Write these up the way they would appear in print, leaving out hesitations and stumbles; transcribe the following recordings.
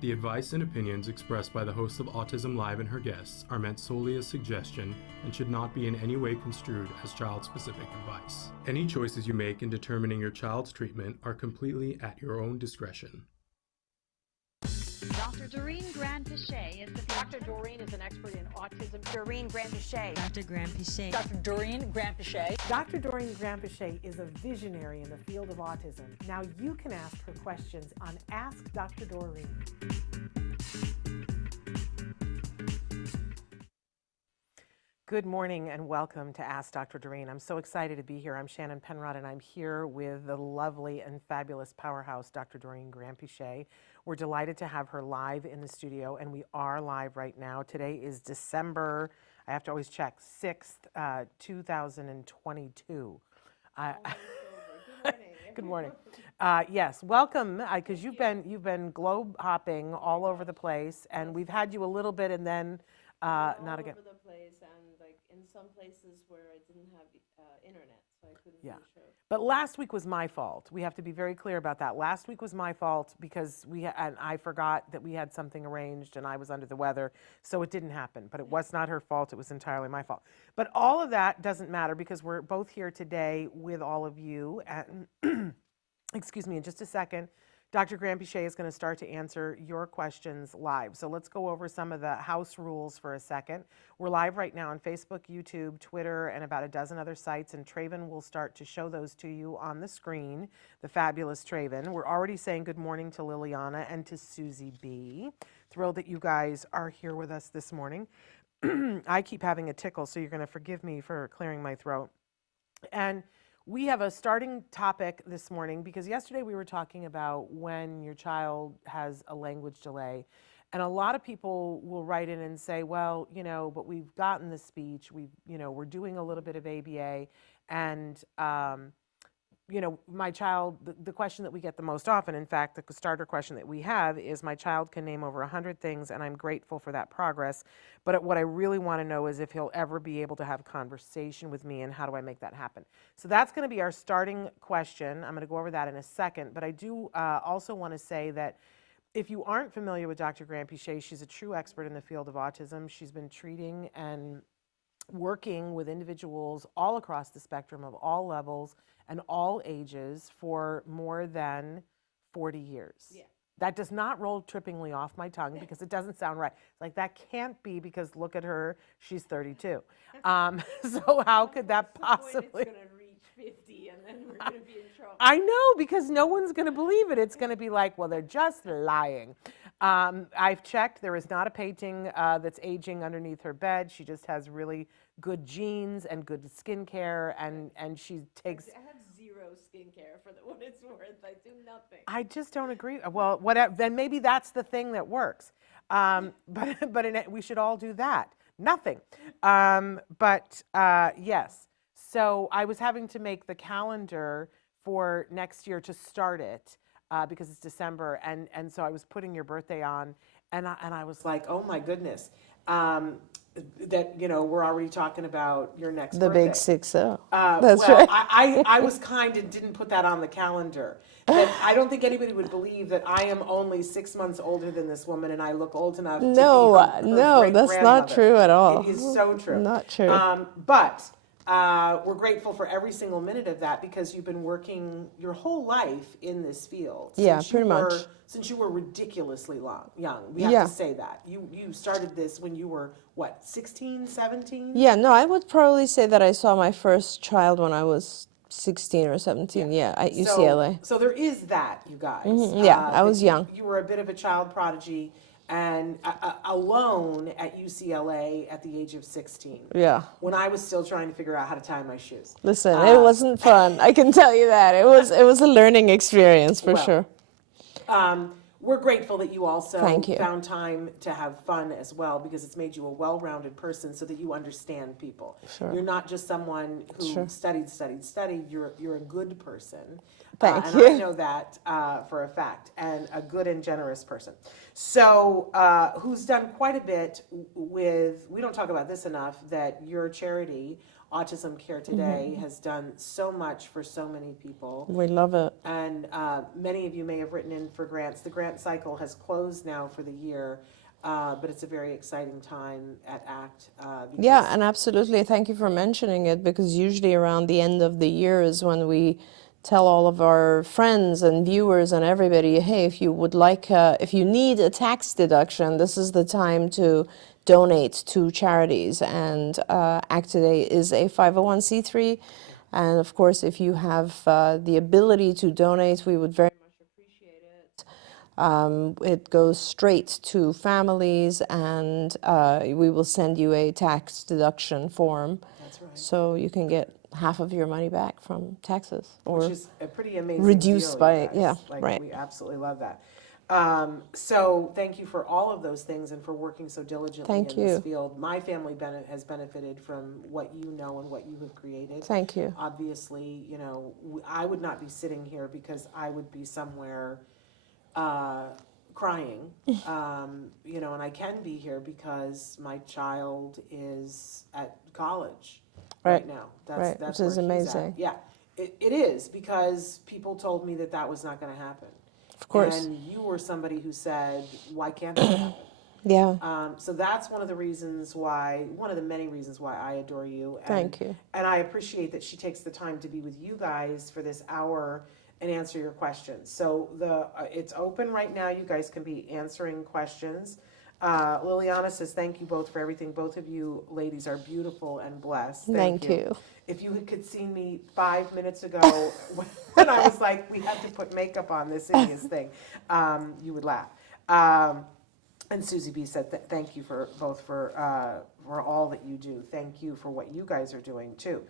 The advice and opinions expressed by the host of Autism Live and her guests are meant solely as suggestion and should not be in any way construed as child-specific advice. Any choices you make in determining your child's treatment are completely at your own discretion. Dr. Doreen Granpeesheh is the Dr. Doreen is an expert in autism. Doreen Granpeesheh. Dr. Granpeesheh. Dr. Doreen Granpeesheh. Dr. Doreen Granpeesheh is a visionary in the field of autism. Now you can ask her questions on Ask Dr. Doreen. Good morning and welcome to Ask Dr. Doreen. I'm so excited to be here. I'm Shannon Penrod and I'm here with the lovely and fabulous powerhouse, Dr. Doreen Granpeesheh. We're delighted to have her live in the studio, and we are live right now. Today is December, I have to always check, 6th, 2022. Good morning. Yes, welcome, because you've been globe hopping all over the place, and we've had you a little bit, and then not again. All over the place, and like in some places where I didn't have internet, so I couldn't do the show. But last week was my fault. We have to be very clear about that. Last week was my fault because and I forgot that we had something arranged and I was under the weather, so it didn't happen. But it was not her fault. It was entirely my fault. But all of that doesn't matter because we're both here today with all of you. And excuse me, in just a second, Dr. Granpeesheh is going to start to answer your questions live. So let's go over some of the house rules for a second. We're live right now on Facebook, YouTube, Twitter, and about a dozen other sites, and Traven will start to show those to you on the screen, the fabulous Traven. We're already saying good morning to Liliana and to Susie B. Thrilled that you guys are here with us this morning. I keep having a tickle, so you're going to forgive me for clearing my throat. And we have a starting topic this morning because yesterday we were talking about when your child has a language delay. And a lot of people will write in and say, well, but we've gotten the speech, we're doing a little bit of ABA, and, my child, the question that we get the most often, in fact, the starter question that we have is, my child can name over 100 things, and I'm grateful for that progress, but what I really want to know is if he'll ever be able to have a conversation with me, and how do I make that happen? So that's going to be our starting question. I'm going to go over that in a second, but I do also want to say that if you aren't familiar with Dr. Granpeesheh, she's a true expert in the field of autism. She's been treating and working with individuals all across the spectrum of all levels and all ages for more than 40 years. Yeah. That does not roll trippingly off my tongue because it doesn't sound right. It's like, that can't be because look at her, she's 32. So how could that possibly? It's going to reach 50 and then we're going to be in trouble. I know, because no one's going to believe it. It's going to be like, well, they're just lying. I've checked. There is not a painting that's aging underneath her bed. She just has really good genes and good skincare, and she takes... I have zero skincare for what it's worth. I do nothing. I just don't agree. Well, whatever. Then maybe that's the thing that works. But we should all do that. Nothing. Yes. So I was having to make the calendar for next year to start it because it's December, and so I was putting your birthday on, and I was like, oh my goodness, that we're already talking about your next the birthday. big 6-0. That's right. I was kind and didn't put that on the calendar. But I don't think anybody would believe that I am only 6 months older than this woman, and I look old enough. No, to be her that's not true at all. It is so true. Not true. But we're grateful for every single minute of that because you've been working your whole life in this field. Yeah, pretty much. Since you were ridiculously young. We have to say that. You started this when you were, what, 16, 17? Yeah, no, I would probably say that I saw my first child when I was 16 or 17, at UCLA. So there is that, you guys. Mm-hmm. Yeah, I was young. You were a bit of a child prodigy and alone at UCLA at the age of 16. Yeah. When I was still trying to figure out how to tie my shoes. Listen, it wasn't fun. I can tell you that. It was a learning experience for sure. We're grateful that you also Thank you. found time to have fun as well because it's made you a well-rounded person so that you understand people. Sure. You're not just someone who Sure. studied. You're a good person. Thank and you. I know that for a fact, and a good and generous person. So who's done quite a bit with, we don't talk about this enough, that your charity, Autism Care Today has done so much for so many people. We love it. And many of you may have written in for grants. The grant cycle has closed now for the year, but it's a very exciting time at ACT. Yeah, and absolutely. Thank you for mentioning it, because usually around the end of the year is when we tell all of our friends and viewers and everybody, hey, if you would like, if you need a tax deduction, this is the time to donate to charities. And ACT Today is a 501c3. And of course, if you have the ability to donate, we would very much appreciate it. It goes straight to families, and we will send you a tax deduction form. That's right. So you can get half of your money back from taxes, or Which is a pretty amazing reduced deal, you by, guys. yeah, Like, right. we absolutely love that. So thank you for all of those things and for working so diligently Thank in this you. field. My family has benefited from what you know and what you have created. Thank you. Obviously, you know, I would not be sitting here because I would be somewhere crying, you know, and I can be here because my child is at college right now. Right, That's which is where he's at. amazing. Yeah, it is, because people told me that was not going to happen. Of course. And you were somebody who said, why can't that happen? Yeah. So that's one of the many reasons why I adore you. And, Thank you. And I appreciate that she takes the time to be with you guys for this hour and answer your questions. So it's open right now. You guys can be answering questions. Liliana says, thank you both for everything. Both of you ladies are beautiful and blessed. Thank you. If you could see me 5 minutes ago when I was like, we have to put makeup on this hideous thing, you would laugh. And Susie B said, thank you for all that you do. Thank you for what you guys are doing too.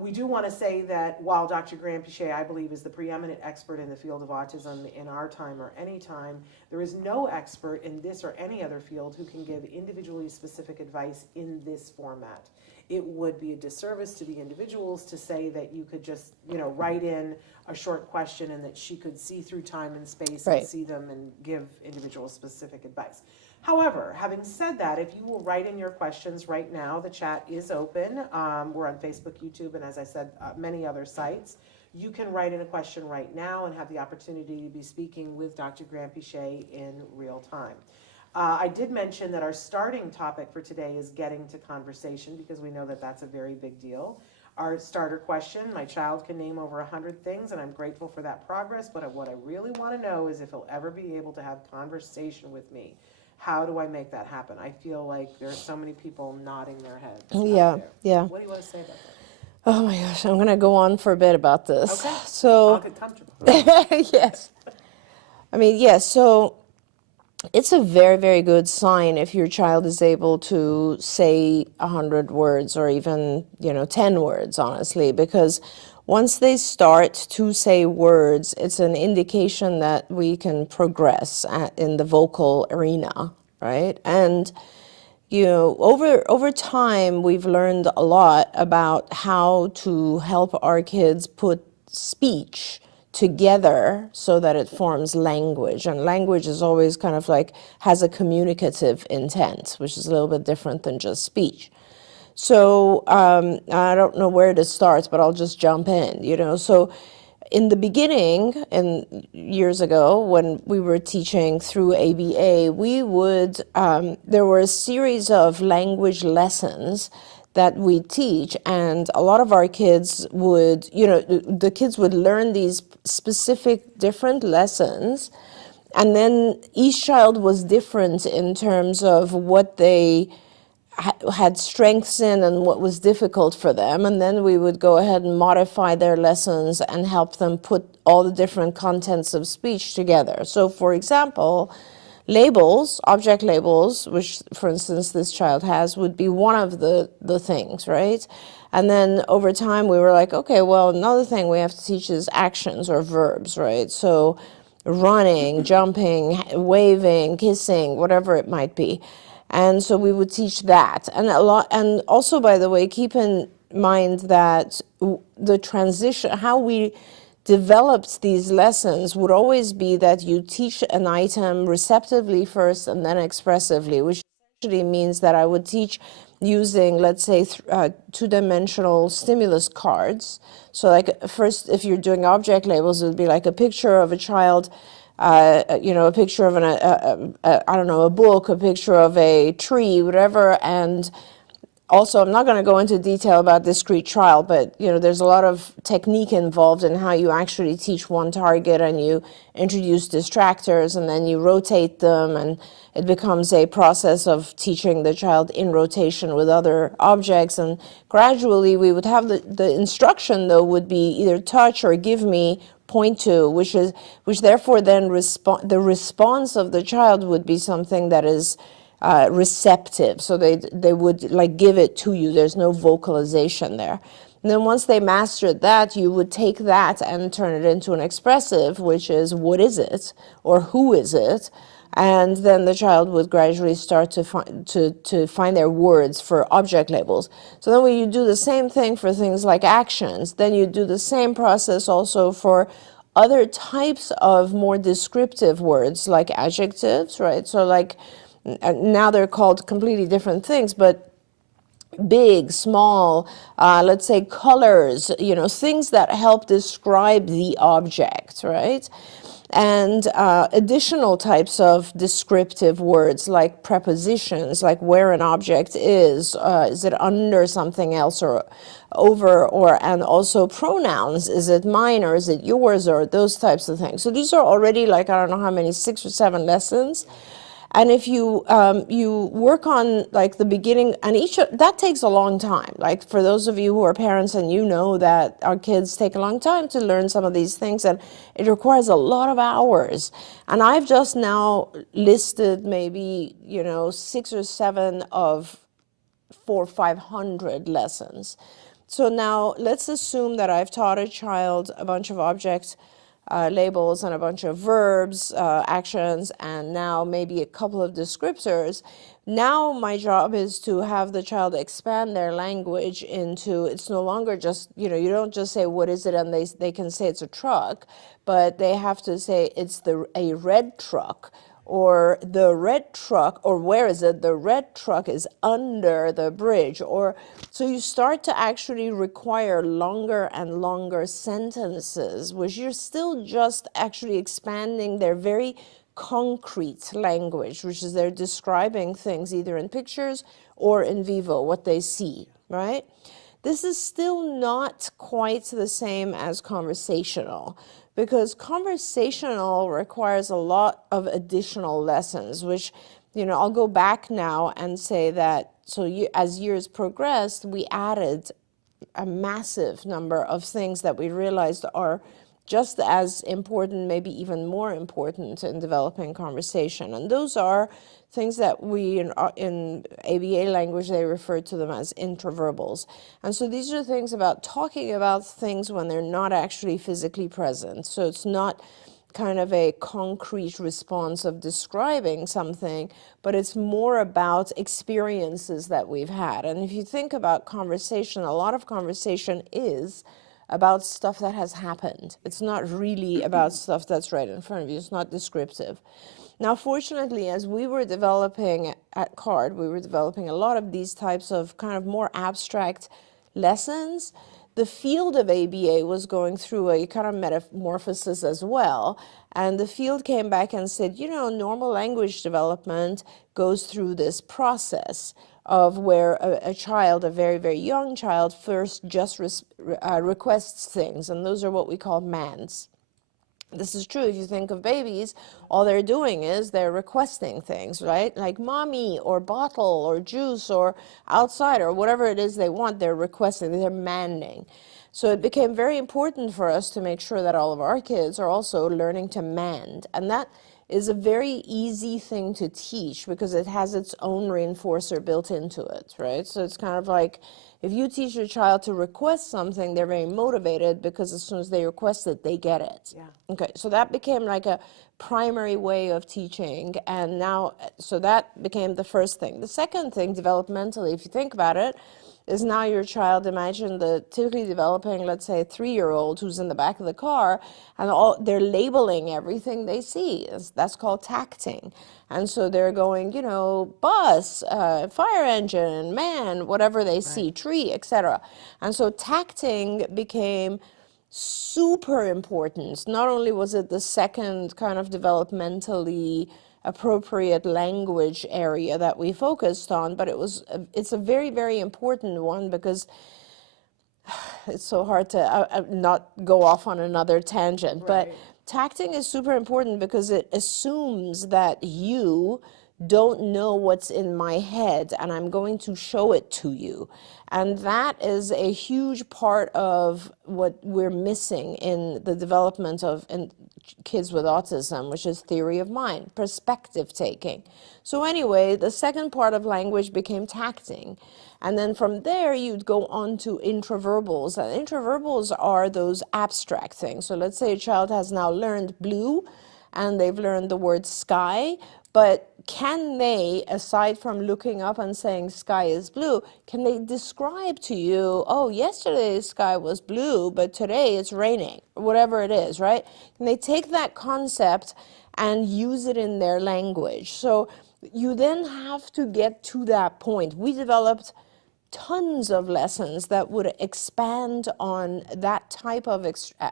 We do want to say that while Dr. Granpeesheh, I believe, is the preeminent expert in the field of autism in our time or any time, there is no expert in this or any other field who can give individually specific advice in this format. It would be a disservice to the individuals to say that you could just, write in a short question and that she could see through time and space Right. and see them and give individual specific advice. However, having said that, if you will write in your questions right now, the chat is open. We're on Facebook, YouTube, and as I said, many other sites. You can write in a question right now and have the opportunity to be speaking with Dr. Granpeesheh in real time. I did mention that our starting topic for today is getting to conversation, because we know that that's a very big deal. Our starter question, my child can name over 100 things, and I'm grateful for that progress, but what I really want to know is if he'll ever be able to have conversation with me. How do I make that happen? I feel like there are so many people nodding their heads out there. Yeah. What do you want to say about that? Oh my gosh, I'm going to go on for a bit about this. Okay. I'll So, get comfortable. yes. I mean, yes, so it's a very, very good sign if your child is able to say 100 words or even, 10 words, honestly, because once they start to say words, it's an indication that we can progress in the vocal arena, right? And over time, we've learned a lot about how to help our kids put speech together so that it forms language. And language is always kind of like has a communicative intent, which is a little bit different than just speech. So I don't know where to start, but I'll just jump in, So in the beginning, and years ago, when we were teaching through ABA, there were a series of language lessons that we teach, and a lot of our kids would, the kids would learn these specific different lessons, and then each child was different in terms of what they had strengths in and what was difficult for them, and then we would go ahead and modify their lessons and help them put all the different contents of speech together. So for example, labels, object labels, which for instance this child has, would be one of the things, right? And then over time we were like, okay, well, another thing we have to teach is actions or verbs, right? So running, jumping, waving, kissing, whatever it might be. And so we would teach that. And also, by the way, keep in mind that the transition, how we developed these lessons would always be that you teach an item receptively first and then expressively, which essentially means that I would teach using, let's say, two-dimensional stimulus cards. So like first, if you're doing object labels, it would be like a picture of a child, a picture of I don't know, a book, a picture of a tree, whatever. And also, I'm not going to go into detail about discrete trial, but there's a lot of technique involved in how you actually teach one target, and you introduce distractors, and then you rotate them, and it becomes a process of teaching the child in rotation with other objects. And gradually, we would have the instruction, though, would be either touch or give me, point to, which therefore then the response of the child would be something that is receptive. So they would like give it to you. There's no vocalization there. And then once they mastered that, you would take that and turn it into an expressive, which is what is it or who is it? And then the child would gradually start to find their words for object labels. So then when you do the same thing for things like actions, then you do the same process also for other types of more descriptive words like adjectives, right? So like now they're called completely different things, but big, small, let's say colors, things that help describe the object, right? And additional types of descriptive words like prepositions, like where an object is it under something else or over, and also pronouns, is it mine or is it yours, or those types of things. So these are already like, I don't know how many, 6 or 7 lessons. And if you you work on like the beginning, and that takes a long time. Like for those of you who are parents and that our kids take a long time to learn some of these things, and it requires a lot of hours. And I've just now listed maybe 6 or 7 of 400 or 500 lessons. So now let's assume that I've taught a child a bunch of objects labels and a bunch of verbs, actions, and now maybe a couple of descriptors. Now my job is to have the child expand their language into, it's no longer just, you don't just say what is it and they can say it's a truck, but they have to say it's a red truck, or the red truck, or where is it? The red truck is under the bridge. Or so you start to actually require longer and longer sentences, which you're still just actually expanding their very concrete language, which is they're describing things either in pictures or in vivo, what they see, right? This is still not quite the same as conversational, because conversational requires a lot of additional lessons, which, I'll go back now and say that, as years progressed, we added a massive number of things that we realized are just as important, maybe even more important in developing conversation. And those are things that we, in ABA language, they refer to them as intraverbals. And so these are things about talking about things when they're not actually physically present. So it's not kind of a concrete response of describing something, but it's more about experiences that we've had. And if you think about conversation, a lot of conversation is about stuff that has happened. It's not really about stuff that's right in front of you. It's not descriptive. Now, fortunately, as we were developing at CARD, we were developing a lot of these types of kind of more abstract lessons. The field of ABA was going through a kind of metamorphosis as well. And the field came back and said, normal language development goes through this process of where a child, a very, very young child, first just requests things. And those are what we call MANs. This is true if you think of babies, all they're doing is they're requesting things, right? Like mommy or bottle or juice or outside or whatever it is they want, they're requesting, they're manding. So it became very important for us to make sure that all of our kids are also learning to mand. And that is a very easy thing to teach because it has its own reinforcer built into it, right? So it's kind of like, if you teach your child to request something, they're very motivated because as soon as they request it, they get it. Yeah. Okay, so that became like a primary way of teaching, and now, so that became the first thing. The second thing, developmentally, if you think about it, is now your child, imagine the typically developing, let's say, a 3-year-old who's in the back of the car, and they're labeling everything they see. That's called tacting. And so they're going, you know, bus, fire engine, man, whatever they see, tree, etc. And so tacting became super important. Not only was it the second kind of developmentally appropriate language area that we focused on, but it's a very, very important one, because it's so hard to not go off on another tangent. But tacting is super important because it assumes that you don't know what's in my head, and I'm going to show it to you. And that is a huge part of what we're missing in the development of kids with autism, which is theory of mind, perspective taking. So anyway, the second part of language became tacting. And then from there, you'd go on to intraverbals. And intraverbals are those abstract things. So let's say a child has now learned blue, and they've learned the word sky, but can they, aside from looking up and saying sky is blue, can they describe to you, oh, yesterday's sky was blue, but today it's raining, or whatever it is, right? Can they take that concept and use it in their language? So you then have to get to that point. We developed tons of lessons that would expand on that type of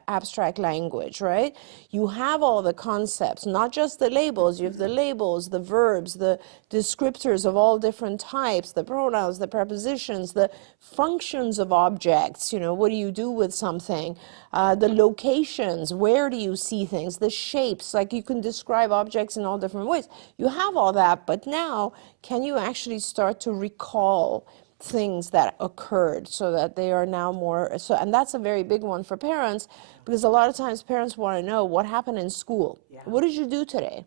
abstract language, right? You have all the concepts, not just the labels. You have the labels, the verbs, the descriptors of all different types, the pronouns, the prepositions, the functions of objects. You know, what do you do with something? The locations, where do you see things? The shapes, like you can describe objects in all different ways. You have all that, but now can you actually start to recall things that occurred, so that they are now more so? And that's a very big one for parents, because a lot of times parents want to know what happened in school. What did you do today?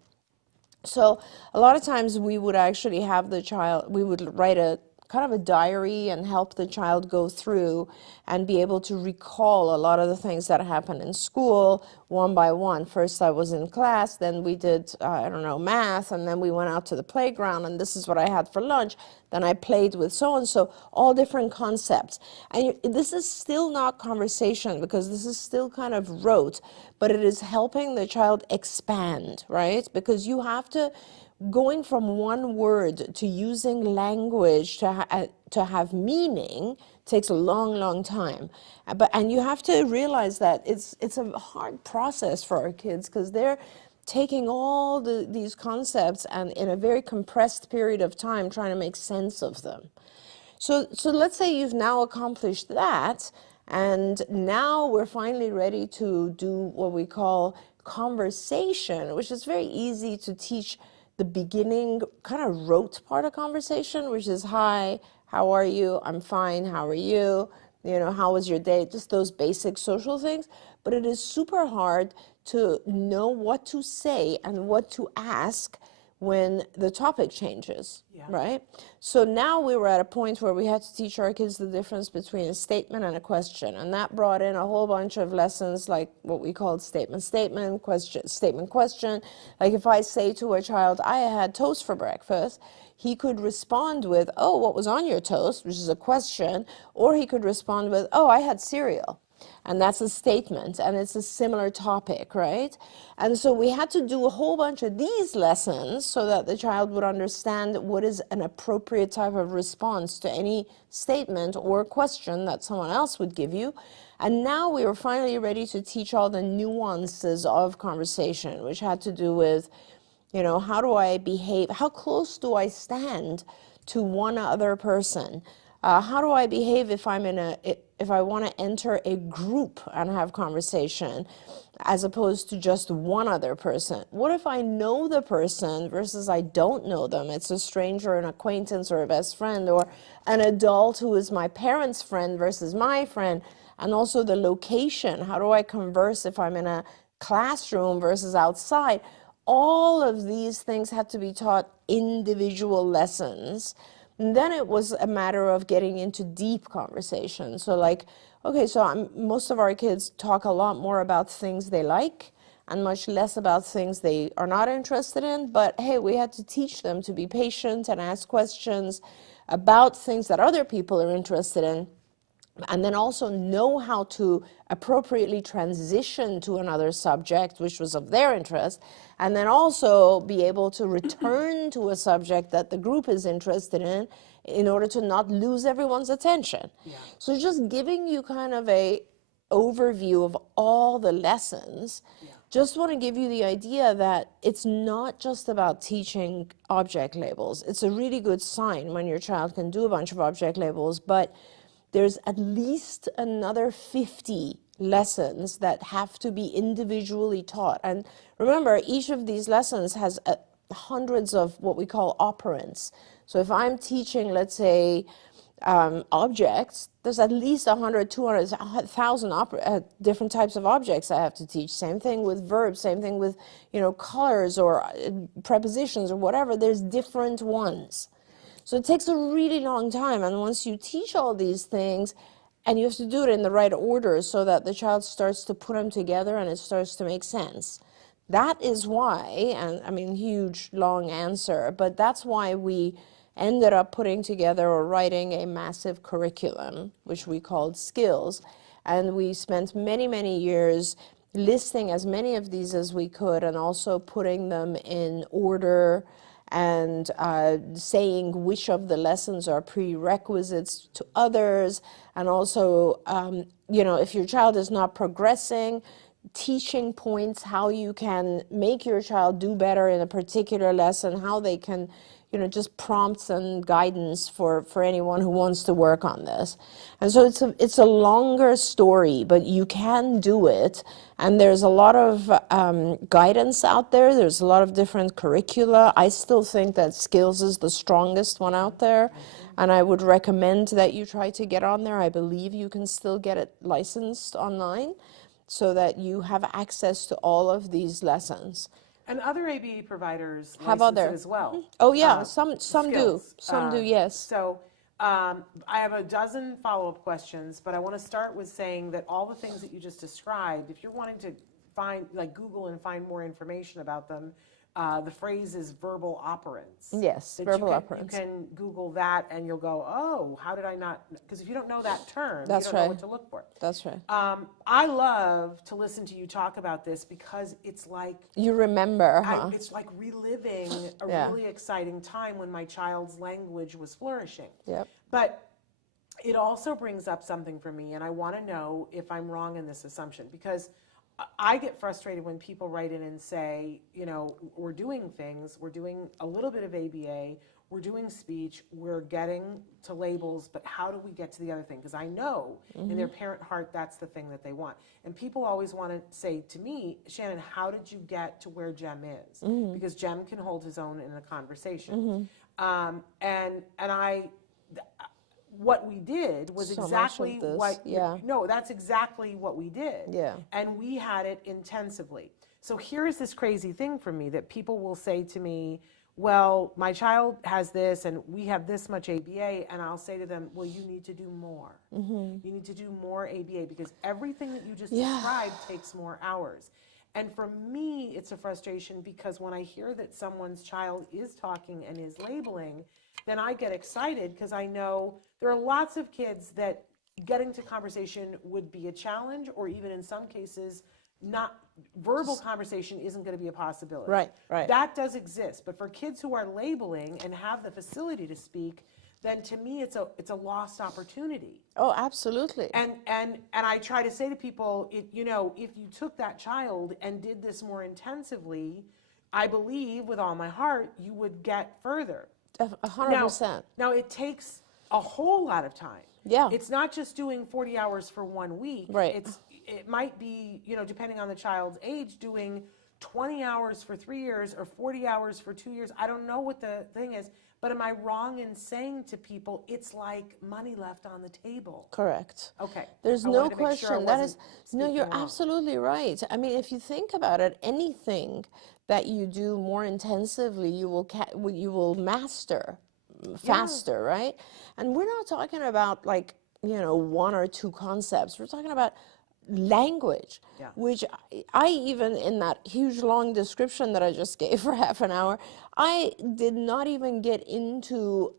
So a lot of times we would actually have the child, we would write a kind of a diary and help the child go through and be able to recall a lot of the things that happened in school one by one. First I was in class, then we did, I don't know, math, and then we went out to the playground, and this is what I had for lunch. Then I played with so-and-so, all different concepts. And this is still not conversation, because this is still kind of rote, but it is helping the child expand, right? Because you have to, going from one word to using language to have meaning takes a long, long time. And you have to realize that it's a hard process for our kids, because they're taking all these concepts and in a very compressed period of time trying to make sense of them. So let's say you've now accomplished that, and now we're finally ready to do what we call conversation, which is very easy to teach the beginning, kind of rote part of conversation, which is, hi, how are you? I'm fine, how are you? You know, how was your day? Just those basic social things. But it is super hard to know what to say and what to ask when the topic changes, right? So now we were at a point where we had to teach our kids the difference between a statement and a question, and that brought in a whole bunch of lessons, like what we called statement, question. Like if I say to a child, I had toast for breakfast, he could respond with, oh, what was on your toast, which is a question, or he could respond with, oh, I had cereal. And that's a statement, and it's a similar topic, right? And so we had to do a whole bunch of these lessons so that the child would understand what is an appropriate type of response to any statement or question that someone else would give you. And now we were finally ready to teach all the nuances of conversation, which had to do with, you know, how do I behave? How close do I stand to one other person? How do I behave if I'm if I want to enter a group and have conversation, as opposed to just one other person? What if I know the person versus I don't know them? It's a stranger, an acquaintance, or a best friend, or an adult who is my parent's friend versus my friend. And also the location. How do I converse if I'm in a classroom versus outside? All of these things had to be taught individual lessons. And then it was a matter of getting into deep conversation. So like, okay, so most of our kids talk a lot more about things they like and much less about things they are not interested in. But hey, we had to teach them to be patient and ask questions, about things that other people are interested in, and then also know how to appropriately transition to another subject which was of their interest, and then also be able to return to a subject that the group is interested in order to not lose everyone's attention. So just giving you kind of a overview of all the lessons. Just want to give you the idea that it's not just about teaching object labels. It's a really good sign when your child can do a bunch of object labels, but there's at least another 50 lessons that have to be individually taught. And remember, each of these lessons has hundreds of what we call operands. So if I'm teaching, let's say, objects, there's at least 100, 200, 1,000 different types of objects I have to teach. Same thing with verbs, same thing with, colors or prepositions or whatever. There's different ones. So it takes a really long time, and once you teach all these things, and you have to do it in the right order so that the child starts to put them together and it starts to make sense. That is why, and I mean, huge, long answer, but that's why we ended up putting together or writing a massive curriculum, which we called Skills. And we spent many, many years listing as many of these as we could and also putting them in order and saying which of the lessons are prerequisites to others. And also, if your child is not progressing, teaching points, how you can make your child do better in a particular lesson, how they can just prompts and guidance for anyone who wants to work on this. And so it's a longer story, but you can do it. And there's a lot of guidance out there. There's a lot of different curricula. I still think that Skills is the strongest one out there. And I would recommend that you try to get on there. I believe you can still get it licensed online so that you have access to all of these lessons. And other ABA providers have license other it as well. Oh yeah, some do. Skills. Some do, yes. So I have a dozen follow-up questions, but I want to start with saying that all the things that you just described, if you're wanting to find, Google and find more information about them, the phrase is verbal operands. Yes, That verbal you operands. can Google that and you'll go, oh, how did I not? Because if you don't know that term, That's you don't know right. what to look for. That's right. I love to listen to you talk about this because it's like You remember, huh? it's like reliving a Yeah. really exciting time when my child's language was flourishing. Yep. But it also brings up something for me, and I want to know if I'm wrong in this assumption, because I get frustrated when people write in and say, we're doing things, we're doing a little bit of ABA, we're doing speech, we're getting to labels, but how do we get to the other thing? Because I know in their parent heart that's the thing that they want. And people always want to say to me, Shannon, how did you get to where Jem is? Because Jem can hold his own in a conversation. What we did was So much exactly of this, what, yeah. no, that's exactly what we did. Yeah. And we had it intensively. So here's this crazy thing for me that people will say to me, well, my child has this and we have this much ABA, and I'll say to them, well, you need to do more. You need to do more ABA because everything that you just described takes more hours. And for me, it's a frustration because when I hear that someone's child is talking and is labeling, then I get excited because I know there are lots of kids that getting to conversation would be a challenge, or even in some cases, not verbal conversation isn't going to be a possibility. Right, right. That does exist, but for kids who are labeling and have the facility to speak, then to me it's a lost opportunity. Oh, absolutely. And I try to say to people, if you took that child and did this more intensively, I believe with all my heart you would get further. 100%. Now it takes a whole lot of time. Yeah. It's not just doing 40 hours for 1 week. Right. It might be, depending on the child's age, doing 20 hours for 3 years or 40 hours for 2 years. I don't know what the thing is, but am I wrong in saying to people it's like money left on the table? Correct. Okay. There's I no wanted to make sure I question. That is, wasn't no, speaking you're wrong. absolutely right. I mean, if you think about it, anything that you do more intensively, you will master faster, right? And we're not talking about one or two concepts. We're talking about language, which I even in that huge long description that I just gave for half an hour, I did not even get into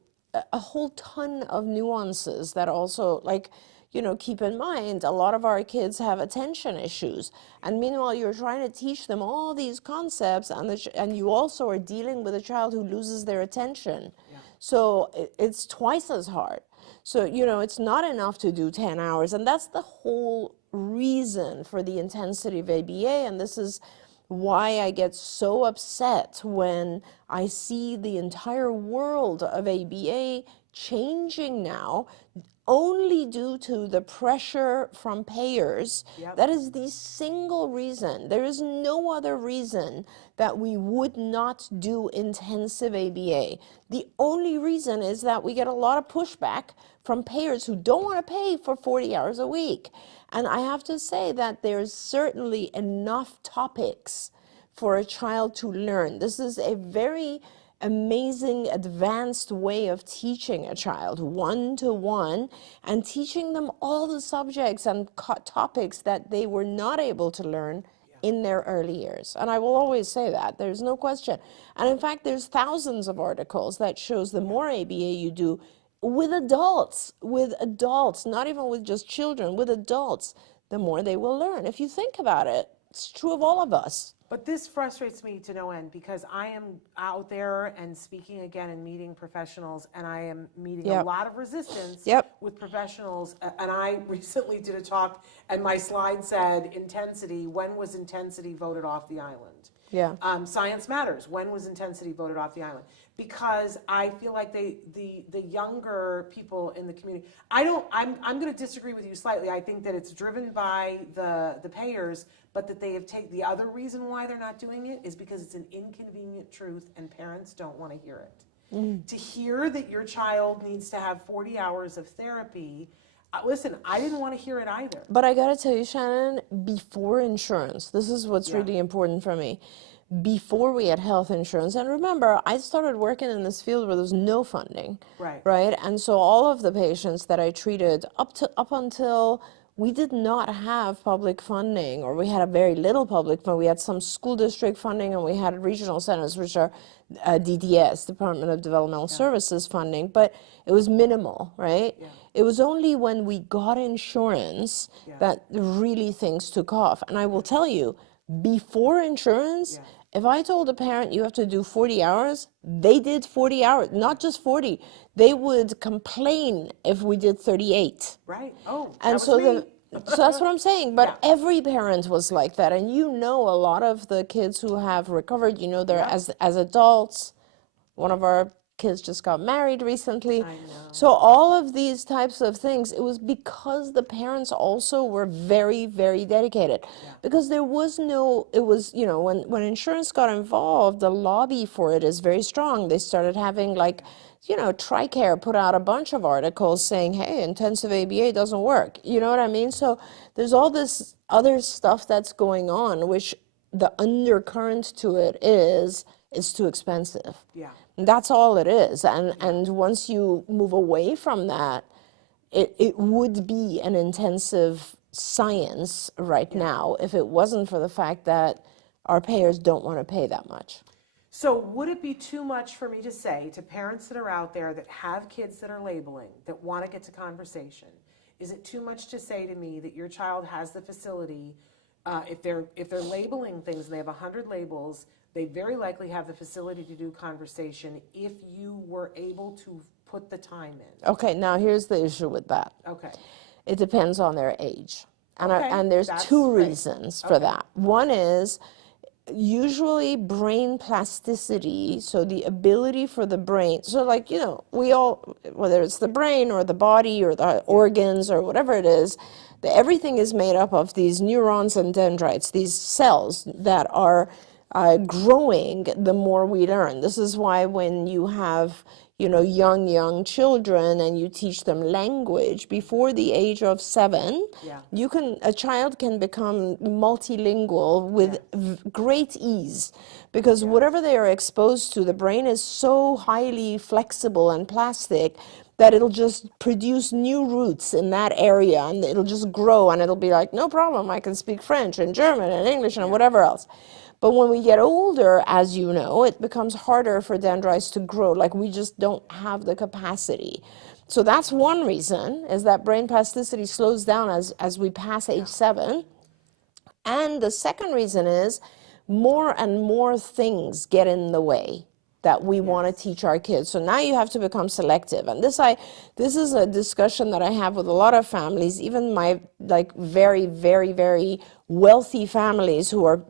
a whole ton of nuances that also, like, keep in mind, a lot of our kids have attention issues. And meanwhile, you're trying to teach them all these concepts, and you also are dealing with a child who loses their attention. So it's twice as hard. So, it's not enough to do 10 hours. And that's the whole reason for the intensity of ABA. And this is why I get so upset when I see the entire world of ABA changing now only due to the pressure from payers. That is the single reason. There is no other reason that we would not do intensive ABA. The only reason is that we get a lot of pushback from payers who don't want to pay for 40 hours a week. And I have to say that there's certainly enough topics for a child to learn. This is a very amazing, advanced way of teaching a child one-to-one and teaching them all the subjects and topics that they were not able to learn in their early years. And I will always say that, there's no question. And in fact, there's thousands of articles that shows the more ABA you do with adults, not even with just children, with adults, the more they will learn. If you think about it, it's true of all of us. But this frustrates me to no end because I am out there and speaking again and meeting professionals, and I am meeting a lot of resistance with professionals. And I recently did a talk, and my slide said intensity. When was intensity voted off the island? Science matters. When was intensity voted off the island? Because I feel like the younger people in the community, I'm going to disagree with you slightly. I think that it's driven by the payers, but that they have taken, the other reason why they're not doing it is because it's an inconvenient truth and parents don't want to hear it. To hear that your child needs to have 40 hours of therapy, listen, I didn't want to hear it either. But I got to tell you, Shannon, before insurance, this is what's really important for me. Before we had health insurance, and remember, I started working in this field where there's no funding, right? And so all of the patients that I treated up until we did not have public funding, or we had a very little public funding. We had some school district funding, and we had regional centers, which are DDS, Department of Developmental Services funding, but it was minimal, right? It was only when we got insurance that really things took off. And I will tell you, before insurance, if I told a parent you have to do 40 hours, they did 40 hours, not just 40. They would complain if we did 38. Right. Oh, and so that's what I'm saying. But every parent was like that. And a lot of the kids who have recovered, they're as adults. One of our kids just got married recently. I know. So all of these types of things, it was because the parents also were very, very dedicated. Because there was when insurance got involved, the lobby for it is very strong. They started having TRICARE put out a bunch of articles saying, hey, intensive ABA doesn't work. You know what I mean? So there's all this other stuff that's going on, which the undercurrent to it is it's too expensive. That's all it is. And once you move away from that, it would be an intensive science right now if it wasn't for the fact that our payers don't want to pay that much. So would it be too much for me to say to parents that are out there that have kids that are labeling, that want to get to conversation, is it too much to say to me that your child has the facility, if they're labeling things and they have 100 labels, they very likely have the facility to do conversation if you were able to put the time in? Okay, now here's the issue with that. Okay. It depends on their age. And there's two reasons for that. One is usually brain plasticity, so the ability for the brain. So we all, whether it's the brain or the body or the organs or whatever it is, everything is made up of these neurons and dendrites, these cells that are growing the more we learn. This is why when you have young children and you teach them language before the age of 7, a child can become multilingual with great ease, because whatever they are exposed to, the brain is so highly flexible and plastic that it'll just produce new roots in that area, and it'll just grow, and it'll be like, no problem, I can speak French and German and English and whatever else. But when we get older, as you know, it becomes harder for dendrites to grow. Like we just don't have the capacity. So that's one reason, is that brain plasticity slows down as we pass age 7. And the second reason is more and more things get in the way that we want to teach our kids. So now you have to become selective. And this is a discussion that I have with a lot of families, even my like very, very, very wealthy families who are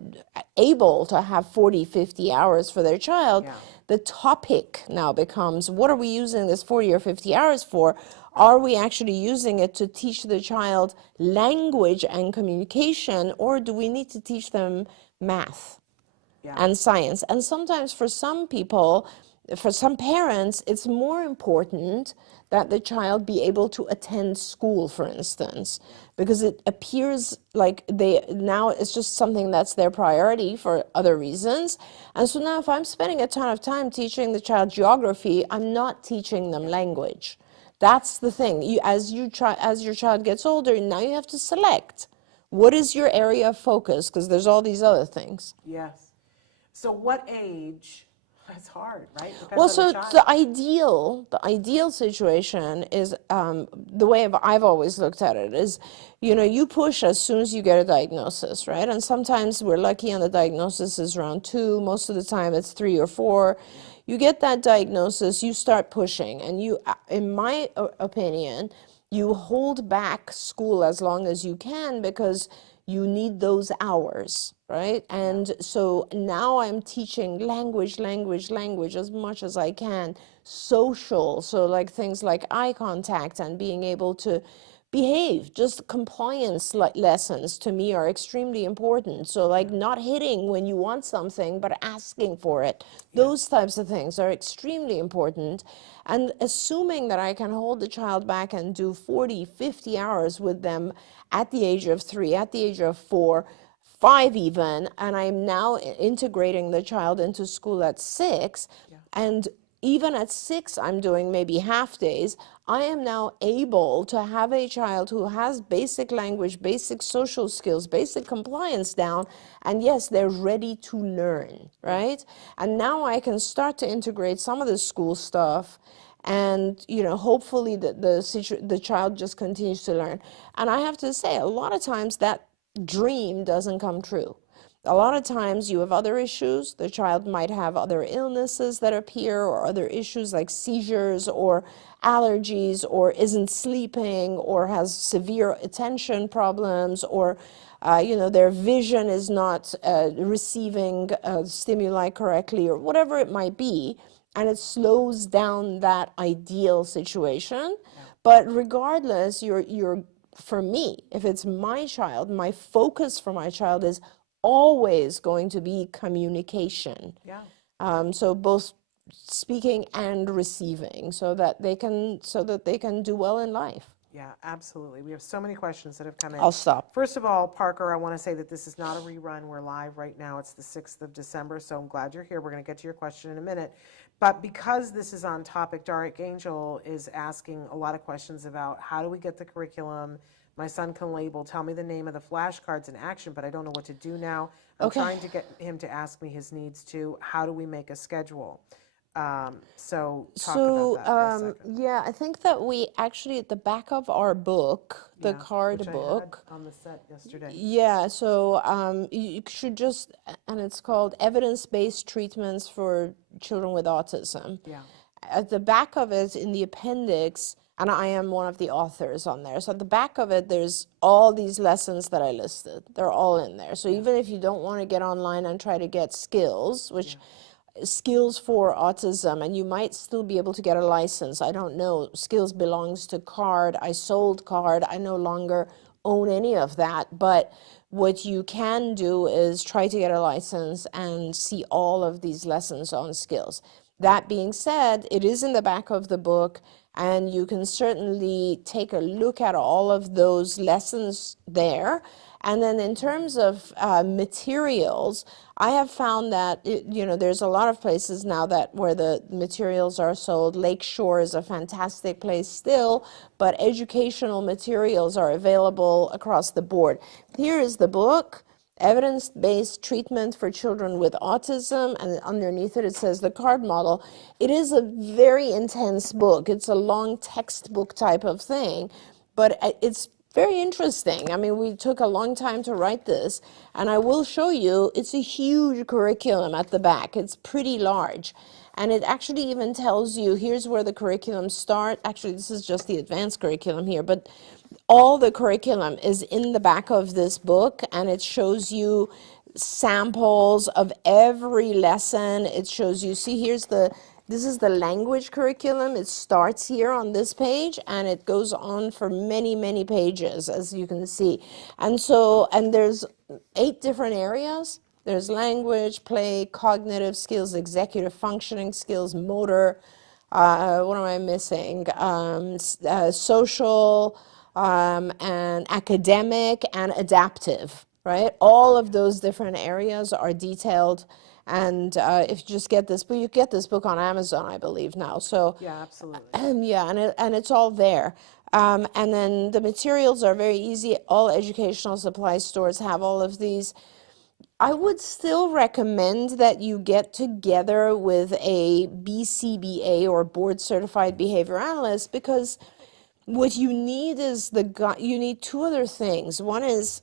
able to have 40, 50 hours for their child. The topic now becomes, what are we using this 40 or 50 hours for? Are we actually using it to teach the child language and communication, or do we need to teach them math and science? And sometimes for some people, for some parents, it's more important that the child be able to attend school, for instance, because it appears like now it's just something that's their priority for other reasons. And so now if I'm spending a ton of time teaching the child geography, I'm not teaching them language. That's the thing. As your child gets older, now you have to select. What is your area of focus? Because there's all these other things. Yes. So what age? That's hard, right? Depends Well, on so the child. the ideal situation is the way I've always looked at it is, you push as soon as you get a diagnosis, right? And sometimes we're lucky and the diagnosis is around 2. Most of the time it's 3 or 4. You get that diagnosis, you start pushing, and you, in my opinion, you hold back school as long as you can because you need those hours, right? And so now I'm teaching language as much as I can. Social, so like things like eye contact and being able to behave. Just compliance lessons to me are extremely important. So like not hitting when you want something, but asking for it. Those types of things are extremely important. And assuming that I can hold the child back and do 40, 50 hours with them at the age of 3, at the age of 4, 5 even, and I'm now integrating the child into school at 6, and even at 6 I'm doing maybe half days, I am now able to have a child who has basic language, basic social skills, basic compliance down, and yes, they're ready to learn, right? And now I can start to integrate some of the school stuff, and hopefully the child just continues to learn. And I have to say, a lot of times that dream doesn't come true. A lot of times you have other issues. The child might have other illnesses that appear, or other issues like seizures or allergies, or isn't sleeping, or has severe attention problems, or their vision is not receiving stimuli correctly, or whatever it might be, and it slows down that ideal situation. But regardless, for me, if it's my child, my focus for my child is always going to be communication. So both speaking and receiving, so that they can do well in life. Yeah, absolutely. We have so many questions that have come in. I'll stop. First of all, Parker, I want to say that this is not a rerun. We're live right now. It's the 6th of December, so I'm glad you're here. We're going to get to your question in a minute. But because this is on topic, Dark Angel is asking a lot of questions about how do we get the curriculum. My son can label, tell me the name of the flashcards in action, but I don't know what to do now. I'm trying to get him to ask me his needs too. How do we make a schedule? So talk about that for a second. Yeah, I think that we actually, at the back of our book, the card which book. I had on the set yesterday. Yeah, so you should just, and it's called Evidence-Based Treatments for Children with Autism. Yeah. At the back of it, in the appendix, and I am one of the authors on there, so at the back of it, there's all these lessons that I listed. They're all in there. So even if you don't want to get online and try to get skills, which skills for autism, and you might still be able to get a license. I don't know. Skills belongs to CARD. I sold CARD. I no longer own any of that. But what you can do is try to get a license and see all of these lessons on skills. That being said, it is in the back of the book, and you can certainly take a look at all of those lessons there. And then in terms of materials, I have found that, there's a lot of places now where the materials are sold. Lakeshore is a fantastic place still, but educational materials are available across the board. Here is the book. evidence-based treatment for children with autism, and underneath it, it says the card model. It is a very intense book. It's a long textbook type of thing, but it's very interesting. I mean, we took a long time to write this, and I will show you, it's a huge curriculum at the back. It's pretty large. And it actually even tells you, here's where the curriculum starts. Actually, this is just the advanced curriculum here, but all the curriculum is in the back of this book, and it shows you samples of every lesson. It shows you, see, this is the language curriculum. It starts here on this page, and it goes on for many, many pages, as you can see. And there's 8 different areas. There's language, play, cognitive skills, executive functioning skills, motor, what am I missing? Social, and academic and adaptive, right? All of those different areas are detailed. And if you just get this book, you get this book on Amazon, I believe now. So Yeah, absolutely. yeah, and it's all there. And then the materials are very easy. All educational supply stores have all of these. I would still recommend that you get together with a BCBA or board certified behavior analyst, because what you need is you need 2 other things. One is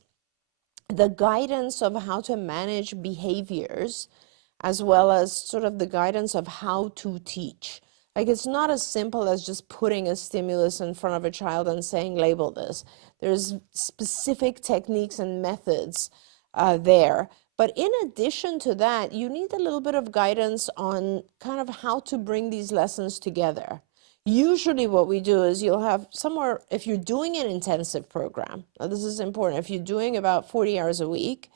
the guidance of how to manage behaviors, as well as sort of the guidance of how to teach. Like, it's not as simple as just putting a stimulus in front of a child and saying, label this. There's specific techniques and methods there. But in addition to that, you need a little bit of guidance on kind of how to bring these lessons together. Usually what we do is you'll have somewhere, if you're doing an intensive program, now this is important, if you're doing about 40 hours a week,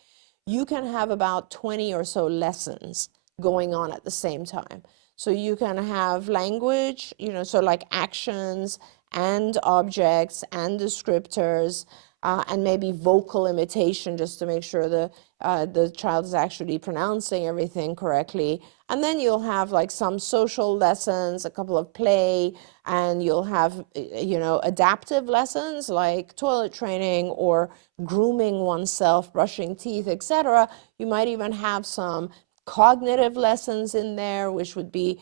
you can have about 20 or so lessons going on at the same time. So you can have language, so like actions and objects and descriptors, and maybe vocal imitation, just to make sure the child is actually pronouncing everything correctly. And then you'll have like some social lessons, a couple of play, and you'll have, adaptive lessons like toilet training or grooming oneself, brushing teeth, etc. You might even have some cognitive lessons in there, which would be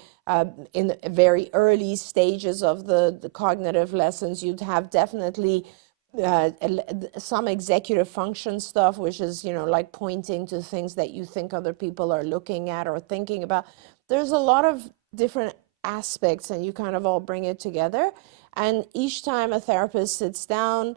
in the very early stages of the cognitive lessons. You'd have definitely some executive function stuff, which is, like pointing to things that you think other people are looking at or thinking about. There's a lot of different aspects, and you kind of all bring it together. And each time a therapist sits down,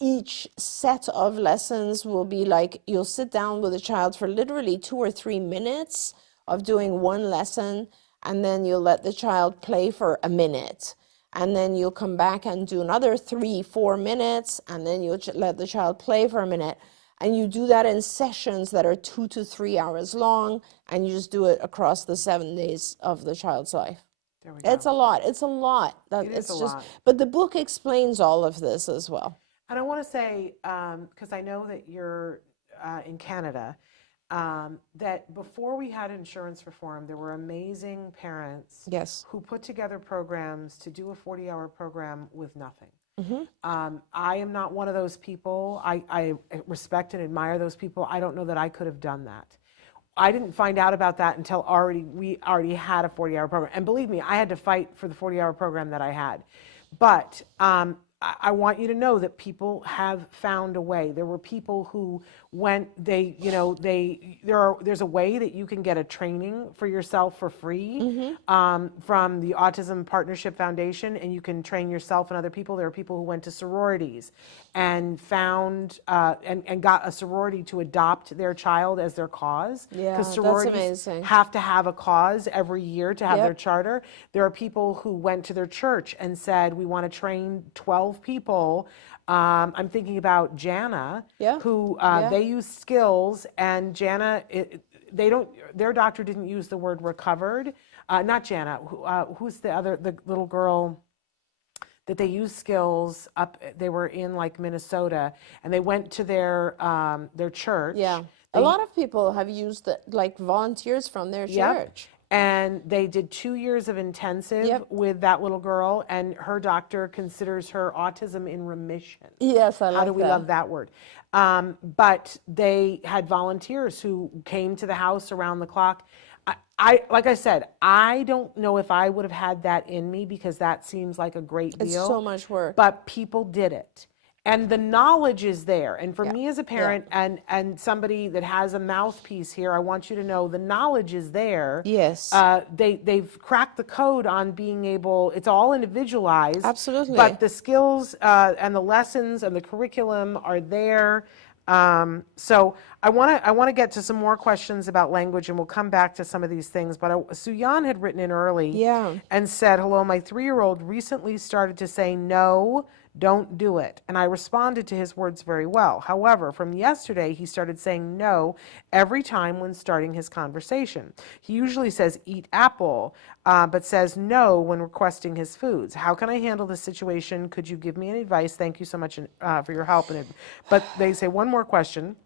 each set of lessons will be like, you'll sit down with a child for literally 2 or 3 minutes of doing one lesson, and then you'll let the child play for a minute. And then you'll come back and do another 3-4 minutes, and then you'll let the child play for a minute. And you do that in sessions that are 2 to 3 hours long, and you just do it across the 7 days of the child's life. There we go. It's a lot. It's a lot. It is a lot. But the book explains all of this as well. And I want to say, because I know that you're in Canada, that before we had insurance reform, there were amazing parents Yes. who put together programs to do a 40-hour program with nothing. I am not one of those people. I respect and admire those people. I don't know that I could have done that. I didn't find out about that until we already had a 40-hour program. And believe me, I had to fight for the 40-hour program that I had. But I want you to know that people have found a way. There were people who went, there's a way that you can get a training for yourself for free from the Autism Partnership Foundation, and you can train yourself and other people. There are people who went to sororities and found and got a sorority to adopt their child as their cause. Yeah, because that's sororities amazing. have to have a cause every year to have their charter. There are people who went to their church and said, we want to train 12 people. I'm thinking about Jana, who they use skills, and Jana, their doctor didn't use the word recovered. Not Jana, who's the little girl that they use skills up, they were in like Minnesota, and they went to their church. Yeah. A lot of people have used it, like volunteers from their church. And they did 2 years of intensive Yep. with that little girl, and her doctor considers her autism in remission. Yes, I How like do we that. love that word? But they had volunteers who came to the house around the clock. Like I said, I don't know if I would have had that in me because that seems like a great It's deal. so much work. But people did it. And the knowledge is there. And for Yeah, me as a parent and somebody that has a mouthpiece here, I want you to know the knowledge is there. Yes. They've cracked the code on being able, it's all individualized. Absolutely. But the skills and the lessons and the curriculum are there. So I want to get to some more questions about language, and we'll come back to some of these things. But Suyan had written in early Yeah. and said, "Hello, my 3-year-old recently started to say no, don't do it." And I responded to his words very well. However, from yesterday, he started saying no every time when starting his conversation. He usually says eat apple, but says no when requesting his foods. How can I handle this situation? Could you give me any advice? Thank you so much for your help. But they say one more question.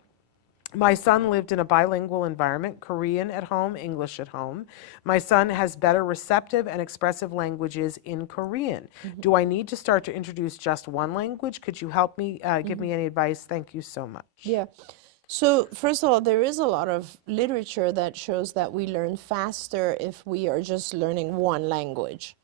My son lived in a bilingual environment, Korean at home, English at home. My son has better receptive and expressive languages in Korean. Do I need to start to introduce just one language? Could you help me, give me any advice? Thank you so much. Yeah. So first of all, there is a lot of literature that shows that we learn faster if we are just learning one language.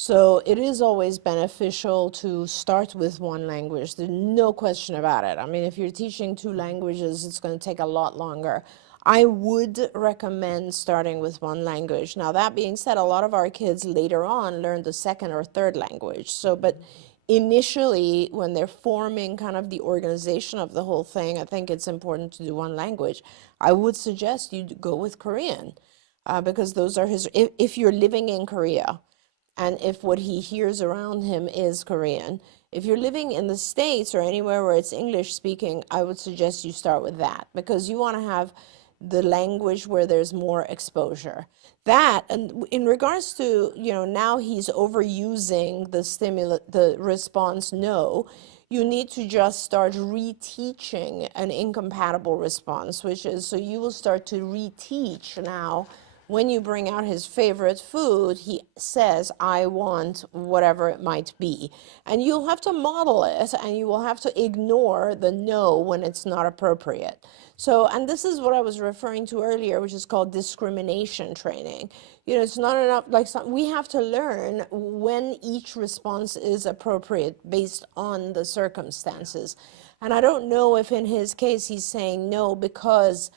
So it is always beneficial to start with one language. There's no question about it. I mean, if you're teaching 2 languages, it's going to take a lot longer. I would recommend starting with one language. Now, that being said, a lot of our kids later on learn the 2nd or 3rd language. So, but initially, when they're forming kind of the organization of the whole thing, I think it's important to do one language. I would suggest you go with Korean because those are his, if you're living in Korea, and if what he hears around him is Korean. If you're living in the States or anywhere where it's English speaking, I would suggest you start with that because you want to have the language where there's more exposure. That, and in regards to, now he's overusing the response no, you need to just start reteaching an incompatible response, which is, so you will start to reteach now. When you bring out his favorite food, he says, I want whatever it might be. And you'll have to model it, and you will have to ignore the no when it's not appropriate. So, and this is what I was referring to earlier, which is called discrimination training. It's not enough, we have to learn when each response is appropriate based on the circumstances. And I don't know if in his case he's saying no because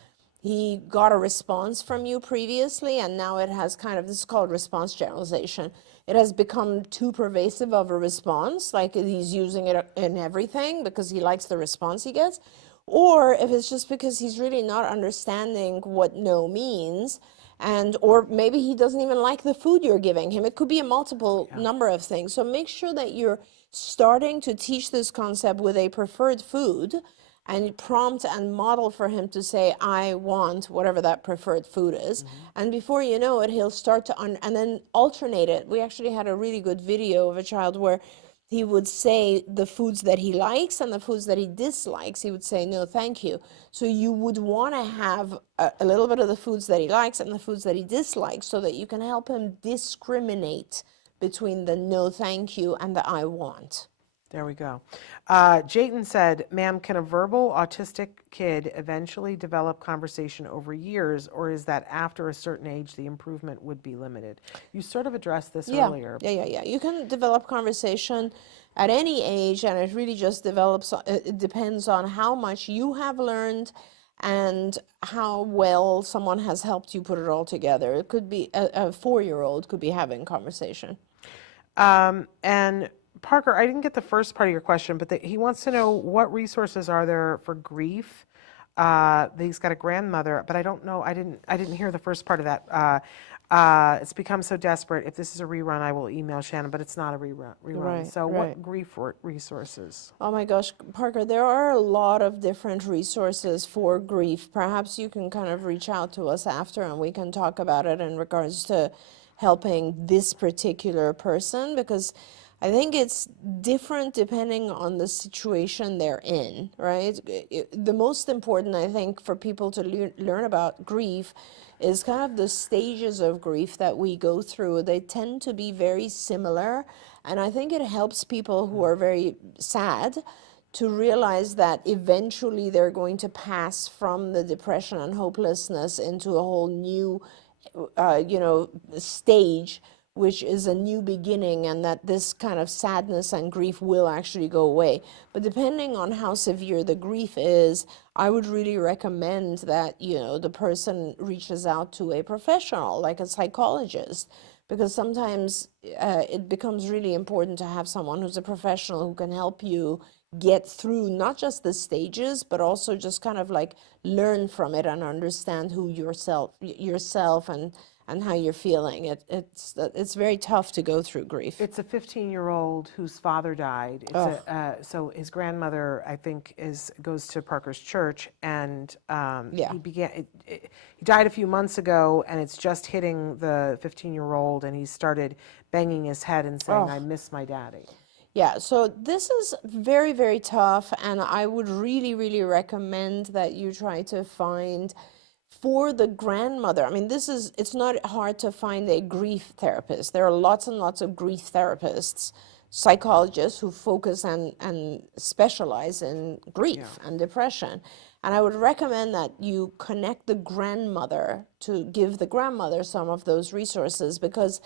he got a response from you previously, and now it has this is called response generalization. It has become too pervasive of a response, like he's using it in everything because he likes the response he gets. Or if it's just because he's really not understanding what no means, or maybe he doesn't even like the food you're giving him. It could be a multiple number of things. So make sure that you're starting to teach this concept with a preferred food, and prompt and model for him to say, I want whatever that preferred food is. And before you know it, he'll start to, and then alternate it. We actually had a really good video of a child where he would say the foods that he likes and the foods that he dislikes. He would say, no, thank you. So you would want to have a little bit of the foods that he likes and the foods that he dislikes so that you can help him discriminate between the no, thank you and the I want. There we go. Jayton said, ma'am, can a verbal autistic kid eventually develop conversation over years, or is that after a certain age the improvement would be limited? You sort of addressed this earlier. Yeah. You can develop conversation at any age, and it really just develops, it depends on how much you have learned and how well someone has helped you put it all together. It could be, a 4-year-old could be having conversation. And Parker, I didn't get the first part of your question, but he wants to know what resources are there for grief. He's got a grandmother, but I don't know. I didn't hear the first part of that. It's become so desperate. If this is a rerun, I will email Shannon, but it's not a rerun. Right, So right. what grief resources? Oh my gosh, Parker, there are a lot of different resources for grief. Perhaps you can kind of reach out to us after and we can talk about it in regards to helping this particular person, because I think it's different depending on the situation they're in, right? The most important, I think, for people to learn about grief is kind of the stages of grief that we go through. They tend to be very similar, and I think it helps people who are very sad to realize that eventually they're going to pass from the depression and hopelessness into a whole new stage, which is a new beginning, and that this kind of sadness and grief will actually go away. But depending on how severe the grief is, I would really recommend that, the person reaches out to a professional, like a psychologist, because sometimes it becomes really important to have someone who's a professional who can help you get through not just the stages, but also just kind of like learn from it and understand who yourself and how you're feeling. It's very tough to go through grief. It's a 15-year-old whose father died. So his grandmother, I think, goes to Parker's church, and he died a few months ago, and it's just hitting the 15-year-old, and he started banging his head and saying, "I miss my daddy." Yeah, so this is very, very tough, and I would really, really recommend that you try to find for the grandmother. I mean, it's not hard to find a grief therapist. There are lots and lots of grief therapists, psychologists who focus and specialize in grief and depression. And I would recommend that you connect the grandmother to give the grandmother some of those resources, because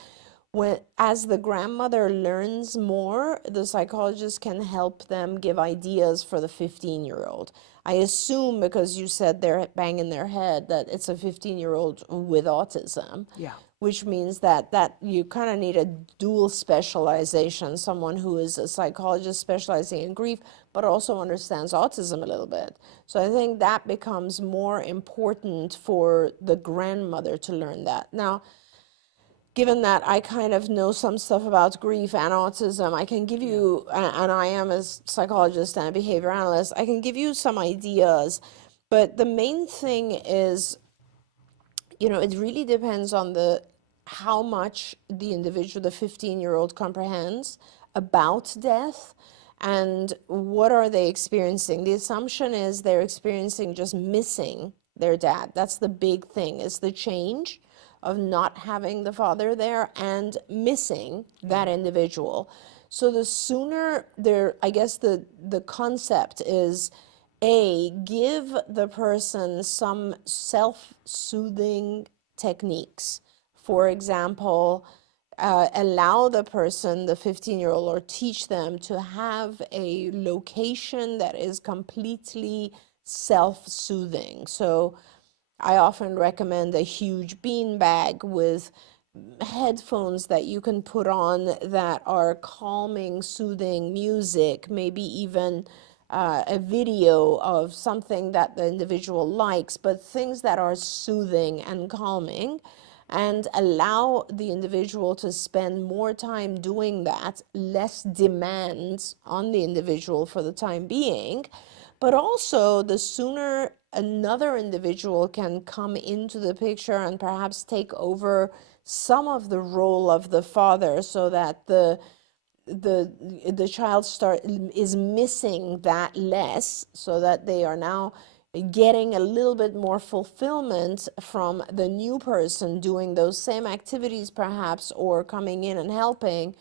as the grandmother learns more, the psychologist can help them give ideas for the 15-year-old. I assume, because you said they're banging their head, that it's a 15-year-old with autism. Yeah. Which means that you kind of need a dual specialization, someone who is a psychologist specializing in grief, but also understands autism a little bit. So I think that becomes more important for the grandmother to learn that. Now, given that I kind of know some stuff about grief and autism, I can give you, and I am a psychologist and a behavior analyst, I can give you some ideas. But the main thing is, it really depends on how much the individual, the 15-year-old, comprehends about death and what are they experiencing. The assumption is they're experiencing just missing their dad. That's the big thing, is the change of not having the father there and missing that individual. So the sooner I guess the concept is, give the person some self-soothing techniques. For example, allow the person, the 15-year-old, or teach them to have a location that is completely self-soothing. So I often recommend a huge bean bag with headphones that you can put on that are calming, soothing music, maybe even a video of something that the individual likes, but things that are soothing and calming, and allow the individual to spend more time doing that, less demands on the individual for the time being. But also, the sooner another individual can come into the picture and perhaps take over some of the role of the father, so that the child is missing that less, so that they are now getting a little bit more fulfillment from the new person doing those same activities perhaps, or coming in and helping,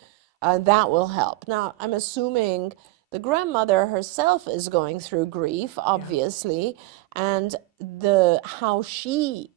that will help. Now, I'm assuming the grandmother herself is going through grief, obviously, and how she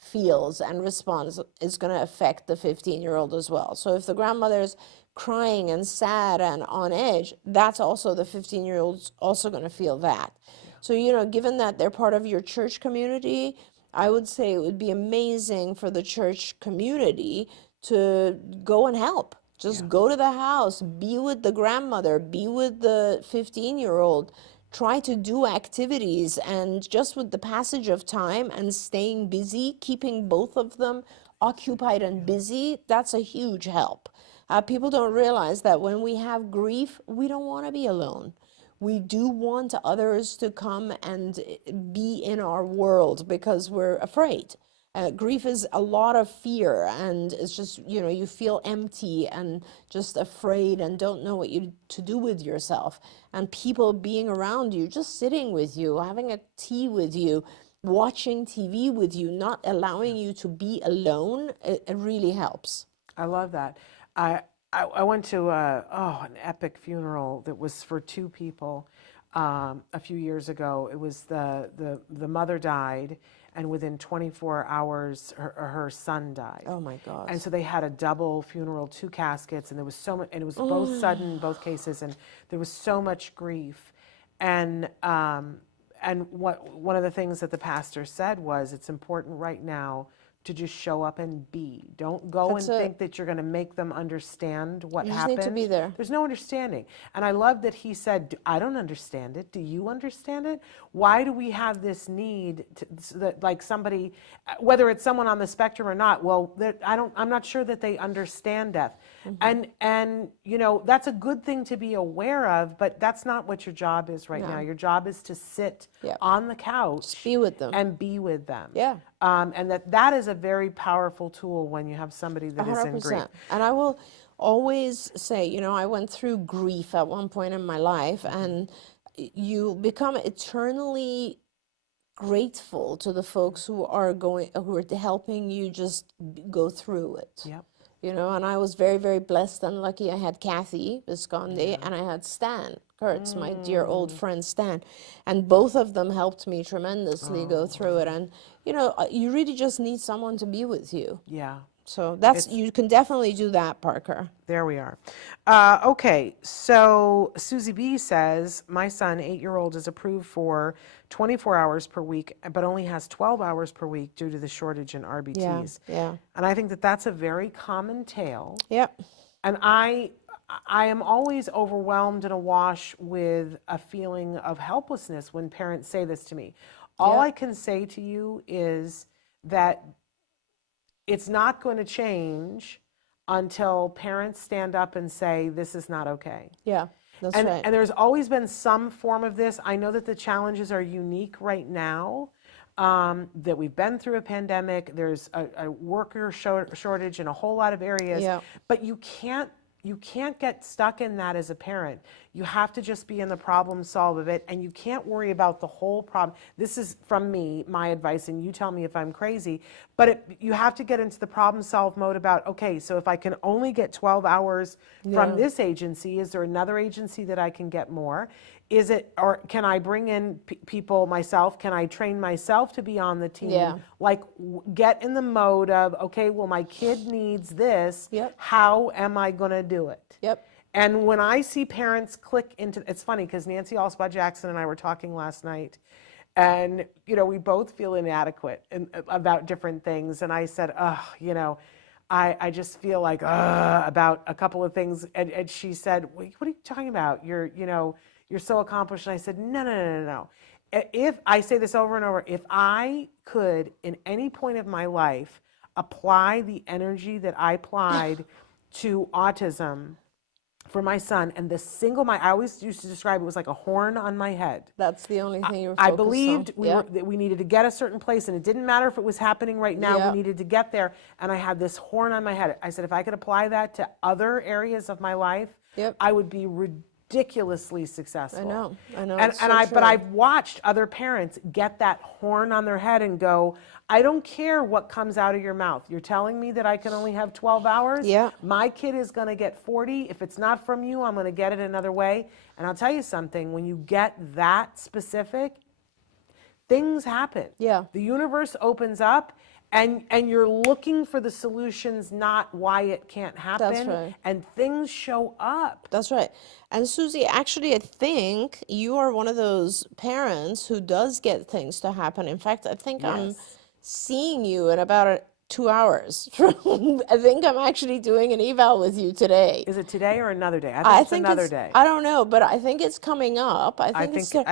feels and responds is going to affect the 15-year-old as well. So if the grandmother's crying and sad and on edge, that's also the 15-year-old's also going to feel that. So, given that they're part of your church community, I would say it would be amazing for the church community to go and help. Just go to the house, be with the grandmother, be with the 15-year-old, try to do activities, and just with the passage of time and staying busy, keeping both of them occupied and busy, that's a huge help. People don't realize that when we have grief, we don't want to be alone. We do want others to come and be in our world because we're afraid. Grief is a lot of fear, and it's just, you feel empty and just afraid and don't know what to do with yourself. And people being around you, just sitting with you, having a tea with you, watching TV with you, not allowing you to be alone, it really helps. I love that. I went to an epic funeral that was for two people a few years ago. It was the mother died, and within 24 hours her son died. Oh my God. And so they had a double funeral, 2 caskets, and there was so much, and it was both sudden in both cases, and there was so much grief. And one of the things that the pastor said was, it's important right now to just show up and be. Don't go and think that you're going to make them understand what happened. You just need to be there. There's no understanding. And I love that he said, I don't understand it. Do you understand it? Why do we have this need so that, like, somebody, whether it's someone on the spectrum or not, well, I'm not sure that they understand death. And that's a good thing to be aware of, but that's not what your job is right now. Your job is to sit on the couch, just be with them, and be with them. Yeah. And that is a very powerful tool when you have somebody that 100%. is in grief. And I will always say, I went through grief at one point in my life, and you become eternally grateful to the folks who are helping you just go through it. Yep. And I was very, very blessed and lucky. I had Kathy Visconde and I had Stan Kurtz, my dear old friend Stan. And both of them helped me tremendously go through it. And, you really just need someone to be with you. Yeah. So you can definitely do that, Parker. There we are. Okay, so Susie B says, my son, 8-year-old, is approved for 24 hours per week, but only has 12 hours per week due to the shortage in RBTs. Yeah. And I think that that's a very common tale. Yep. And I am always overwhelmed and awash with a feeling of helplessness when parents say this to me. All I can say to you is that it's not going to change until parents stand up and say, this is not okay. Yeah, that's right. And there's always been some form of this. I know that the challenges are unique right now, that we've been through a pandemic. There's a worker shortage in a whole lot of areas. Yeah. But you can't get stuck in that as a parent. You have to just be in the problem solve of it, and you can't worry about the whole problem. This is from me, my advice, and you tell me if I'm crazy, but you have to get into the problem solve mode about, okay, so if I can only get 12 hours from this agency, is there another agency that I can get more? Is it, or can I bring in people myself? Can I train myself to be on the team? Yeah. Like, get in the mode of, okay, well, my kid needs this. Yep. How am I going to do it? Yep. And when I see parents click into, it's funny because Nancy Alspaugh Jackson and I were talking last night, and we both feel inadequate about different things. And I said, I just feel like about a couple of things. And she said, what are you talking about? You're so accomplished. And I said, no. If I say this over and over, if I could, in any point of my life, apply the energy that I applied to autism for my son, and I always used to describe it was like a horn on my head. That's the only thing you were I focused believed on. that we needed to get a certain place, and it didn't matter if it was happening right now. Yeah. We needed to get there, and I had this horn on my head. I said, if I could apply that to other areas of my life, I would be ridiculously successful. I know. But I've watched other parents get that horn on their head and go, I don't care what comes out of your mouth. You're telling me that I can only have 12 hours? Yeah. My kid is going to get 40. If it's not from you, I'm going to get it another way. And I'll tell you something, when you get that specific, things happen. Yeah. The universe opens up, and you're looking for the solutions, not why it can't happen. That's right. And things show up. That's right. And Susie, actually, I think you are one of those parents who does get things to happen. In fact, I think I'm seeing you in about 2 hours. I think I'm actually doing an eval with you today. Is it today or another day? I it's think another it's, day. I don't know, but I think it's coming up. I feel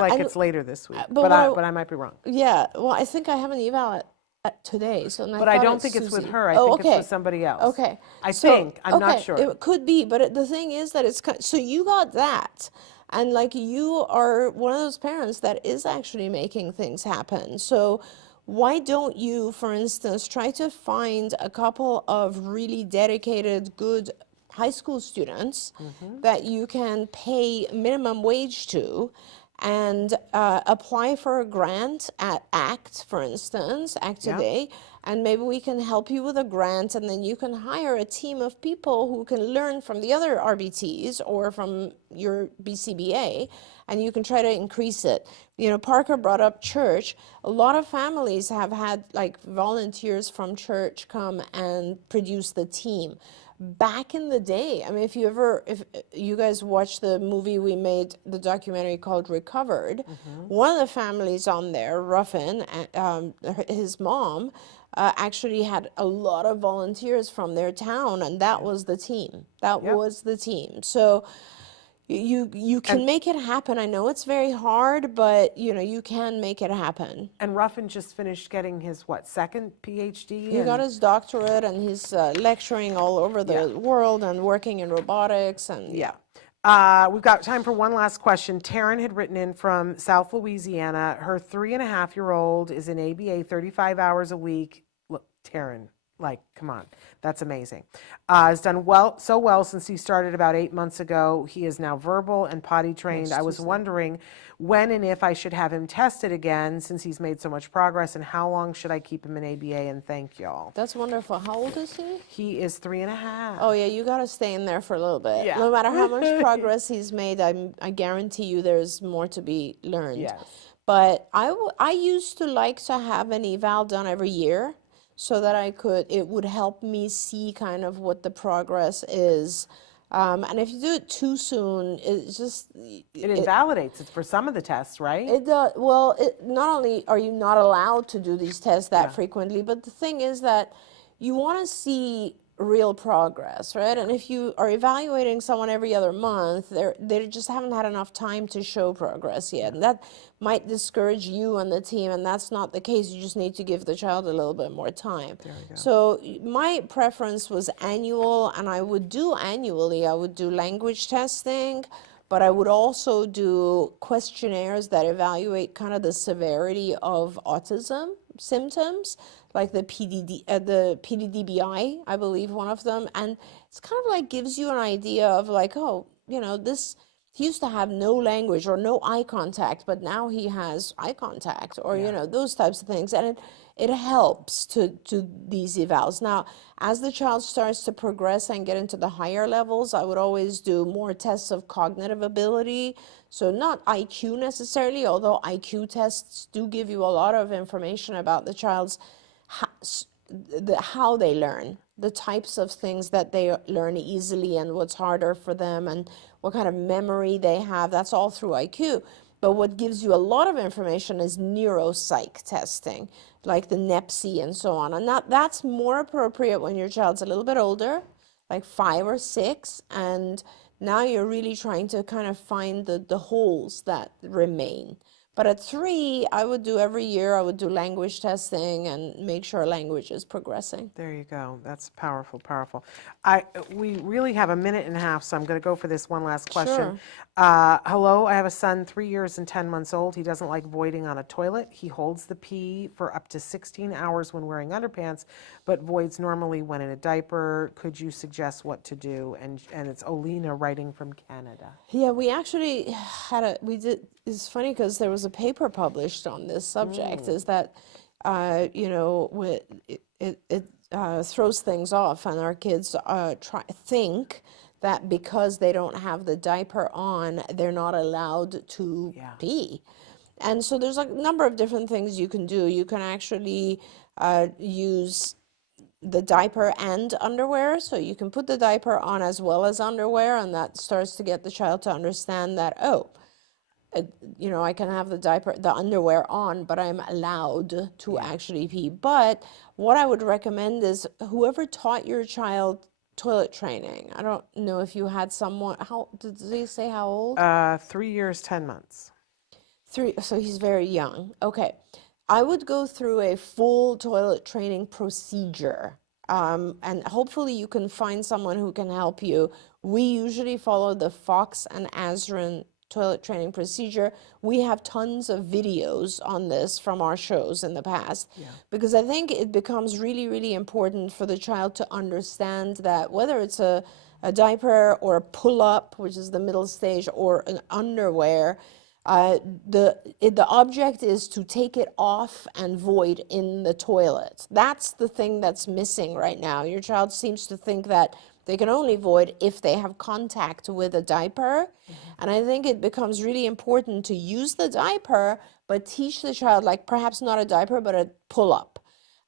like it's later this week, but I might be wrong. Yeah, well, I think I have an eval at today. But I don't think it's with her. I think it's with somebody else. Okay. I'm not sure. It could be, but the thing is that so you got that. And like you are one of those parents that is actually making things happen. So why don't you, for instance, try to find a couple of really dedicated, good high school students that you can pay minimum wage to and apply for a grant at ACT, for instance, ACT Yeah. Today, and maybe we can help you with a grant, and then you can hire a team of people who can learn from the other RBTs or from your BCBA, and you can try to increase it. You know, Parker brought up church. A lot of families have had like volunteers from church come and produce the team. Back in the day, I mean, if you guys watched the movie we made, the documentary called Recovered, one of the families on there, Ruffin, his mom, actually had a lot of volunteers from their town, and that was the team. That was the team. So you can make it happen. I know it's very hard, but you know, you can make it happen. And Ruffin just finished getting his, second PhD? He got his doctorate, and he's lecturing all over the world and working in robotics. And Yeah. We've got time for one last question. Taryn had written in from South Louisiana. Her 3.5-year-old is in ABA 35 hours a week. Look, Taryn, like, come on. That's amazing. Has done so well since he started about 8 months ago. He is now verbal and potty trained. I was wondering when and if I should have him tested again since he's made so much progress, and how long should I keep him in ABA, and thank y'all. That's wonderful. How old is he? He is 3.5. Oh yeah, you got to stay in there for a little bit. Yeah. No matter how much progress he's made, I guarantee you there's more to be learned. Yes. But I used to like to have an eval done every year, so that it would help me see kind of what the progress is. And if you do it too soon, it's just... It invalidates it for some of the tests, right? It does. Well, not only are you not allowed to do these tests that frequently, but the thing is that you want to see real progress, right? And if you are evaluating someone every other month, they just haven't had enough time to show progress yet. And that might discourage you and the team, and that's not the case. You just need to give the child a little bit more time. So my preference was annual, and I would do annually. I would do language testing, but I would also do questionnaires that evaluate kind of the severity of autism symptoms, like the PDDBI, I believe one of them, and it's kind of like gives you an idea of like, oh, you know, he used to have no language or no eye contact, but now he has eye contact, or you know, those types of things, and it helps to these evals. Now, as the child starts to progress and get into the higher levels, I would always do more tests of cognitive ability. So not IQ necessarily, although IQ tests do give you a lot of information about the child's how they learn, the types of things that they learn easily and what's harder for them and what kind of memory they have. That's all through IQ. But what gives you a lot of information is neuropsych testing, like the NEPSI and so on. And that's more appropriate when your child's a little bit older, like 5 or 6, and now you're really trying to kind of find the holes that remain. But at 3, I would do every year, I would do language testing and make sure language is progressing. There you go. That's powerful, powerful. We really have a minute and a half, so I'm going to go for this one last question. Hello, I have a son 3 years and 10 months old. He doesn't like voiding on a toilet. He holds the pee for up to 16 hours when wearing underpants, but voids normally when in a diaper. Could you suggest what to do? And it's Olena writing from Canada. Yeah, we actually had it's funny because there was a paper published on this subject, is that, you know, it throws things off, and our kids think that because they don't have the diaper on, they're not allowed to pee. And so there's a number of different things you can do. You can actually use the diaper and underwear, so you can put the diaper on as well as underwear, and that starts to get the child to understand that, oh, you know, I can have the underwear on, but I'm allowed to actually pee. But what I would recommend is whoever taught your child toilet training. I don't know if you had someone, how did they say how old? 3 years, 10 months. 3, so he's very young. Okay. I would go through a full toilet training procedure. And hopefully you can find someone who can help you. We usually follow the Fox and Azrin toilet training procedure. We have tons of videos on this from our shows in the past, because I think it becomes really, really important for the child to understand that whether it's a diaper or a pull-up, which is the middle stage, or an underwear, the object is to take it off and void in the toilet. That's the thing that's missing right now. Your child seems to think that they can only void if they have contact with a diaper. And I think it becomes really important to use the diaper, but teach the child, like perhaps not a diaper, but a pull-up.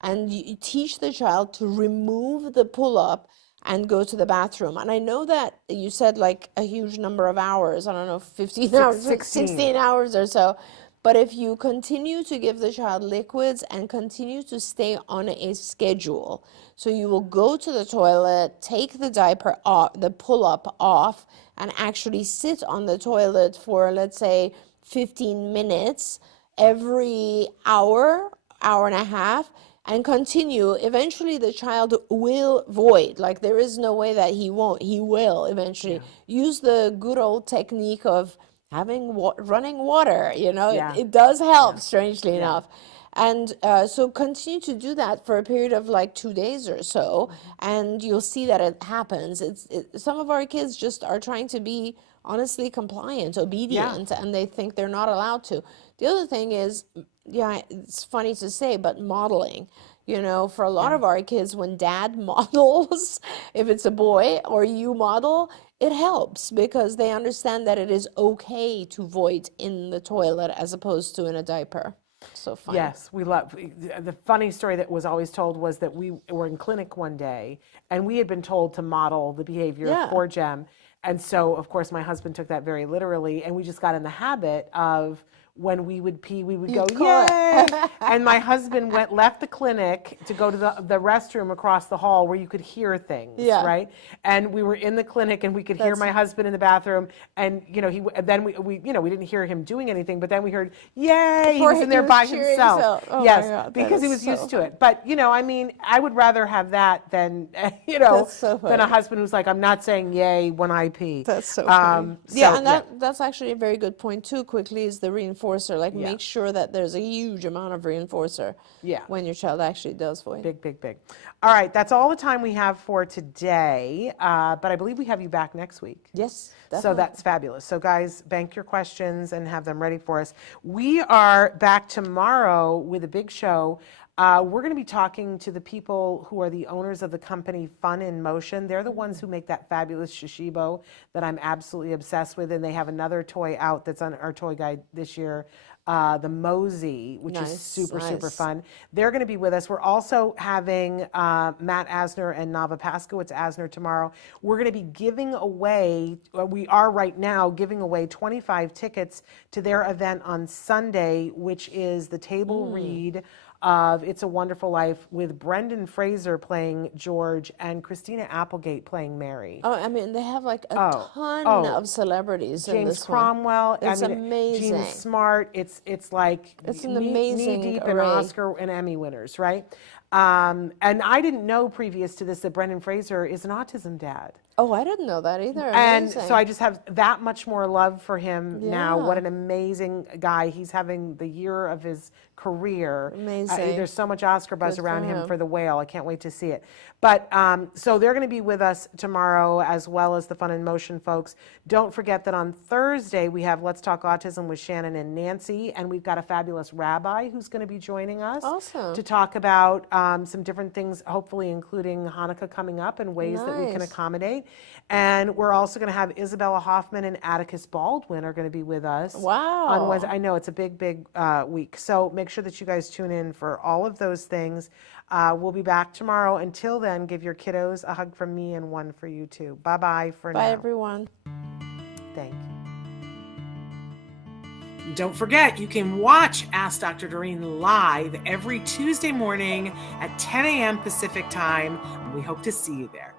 And you teach the child to remove the pull-up and go to the bathroom. And I know that you said like a huge number of hours, I don't know, 15 hours, 16 hours or so. But if you continue to give the child liquids and continue to stay on a schedule, so you will go to the toilet, take the diaper off, the pull-up off, and actually sit on the toilet for, let's say, 15 minutes every hour, hour and a half, and continue, eventually the child will void. Like there is no way that he won't. He will eventually. Use the good old technique of having running water. You know, it does help, strangely enough. And so continue to do that for a period of like 2 days or so, and you'll see that it happens. Some of our kids just are trying to be honestly compliant, obedient, and they think they're not allowed to. The other thing is, it's funny to say, but modeling. You know, for a lot of our kids, when dad models, if it's a boy or you model, it helps because they understand that it is okay to void in the toilet as opposed to in a diaper. So funny. Yes, we love, the funny story that was always told was that we were in clinic one day and we had been told to model the behavior for Jem. And so, of course, my husband took that very literally, and we just got in the habit of when we would pee, we would go, yay! And my husband left the clinic to go to the restroom across the hall where you could hear things, right? And we were in the clinic and we could hear my husband in the bathroom, and you know, we didn't hear him doing anything, but then we heard, yay! He was in there by himself. Oh yes, my God, because he was used to it. But you know, I mean, I would rather have that than than a husband who's like, I'm not saying yay when I pee. That's so funny. That's actually a very good point too. Quickly is the reinforcer. Make sure that there's a huge amount of reinforcer when your child actually does void. Big. All right, that's all the time we have for today, but I believe we have you back next week. Yes, definitely. So that's fabulous. So guys, bank your questions and have them ready for us. We are back tomorrow with a big show. We're going to be talking to the people who are the owners of the company Fun in Motion. They're the ones who make that fabulous Shishibo that I'm absolutely obsessed with, and they have another toy out that's on our toy guide this year, the Mosey, which is super fun. They're going to be with us. We're also having Matt Asner and Nava Paskowitz Asner tomorrow. We're going to be giving away, we are right now giving away 25 tickets to their event on Sunday, which is the table read of It's a Wonderful Life with Brendan Fraser playing George and Christina Applegate playing Mary. Oh, I mean, they have like a ton of celebrities in this James Cromwell. It's amazing. Gene Smart. It's like it's an amazing knee deep array. in Oscar and Emmy winners, right? And I didn't know previous to this that Brendan Fraser is an autism dad. Oh, I didn't know that either. And Amazing. so I just have that much more love for him now. What an amazing guy. He's having the year of his career. Amazing. There's so much Oscar buzz Good around for him him. for The Whale. I can't wait to see it. But so they're going to be with us tomorrow, as well as the Fun in Motion folks. Don't forget that on Thursday we have Let's Talk Autism with Shannon and Nancy, and we've got a fabulous rabbi who's going to be joining us to talk about some different things, hopefully including Hanukkah coming up and ways that we can accommodate. And we're also going to have Isabella Hoffman and Atticus Baldwin are going to be with us. Wow. On Wednesday. I know it's a big week. So make sure that you guys tune in for all of those things. We'll be back tomorrow. Until then, give your kiddos a hug from me and one for you too. Bye-bye for now. Bye, everyone. Thank you. Don't forget, you can watch Ask Dr. Doreen live every Tuesday morning at 10 a.m. Pacific time. We hope to see you there.